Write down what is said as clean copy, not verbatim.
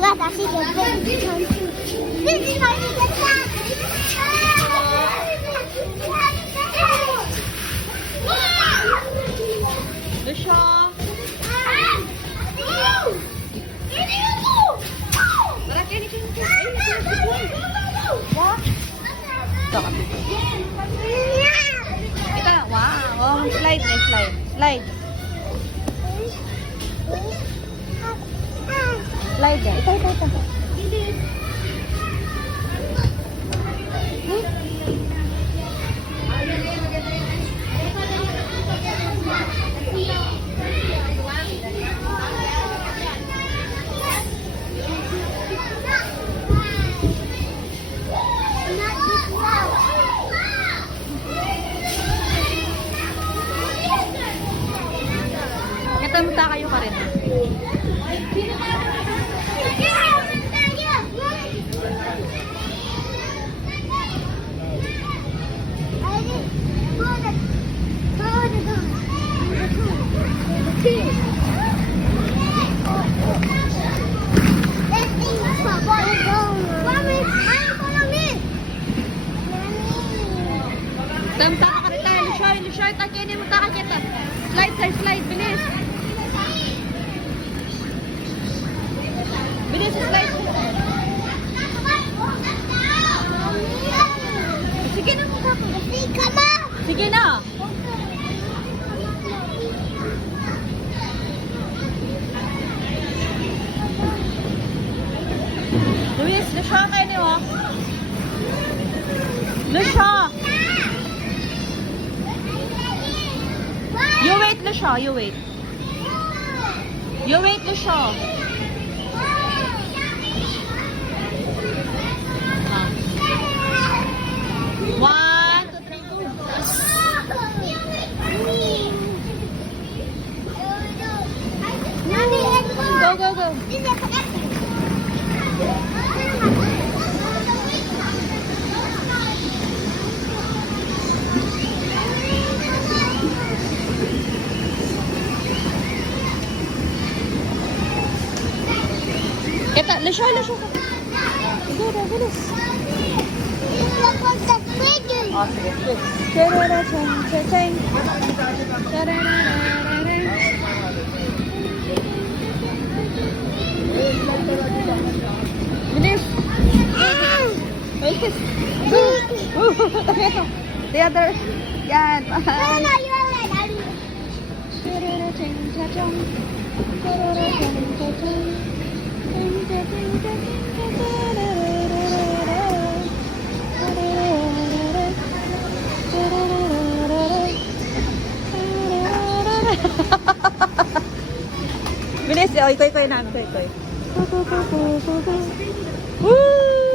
내가 다시 옆에 삐지 걸리겠다. Lucia! Ito lang. Wow. Oh, slide na, slide. Slide. Slide na. Ito. Ito, magta kayo ka rin. Tamta ka rin tayo. Lushoy. Takinin mo taka kita. Slide, sir. Slide. Bilis. Bilis, slide. Sige na, mukha ko. Sige na. Luis, Lusha kayo niyo, oh. Lusha. You wait, Lusha. You wait. You wait, Lusha. One, two, three, go. Go. Ito, Lusha. Go, bilis. Oh, sige. Chang. Bilis. Wait. The other. Yan. Bilis, ikoy namin, ikoy. Woo!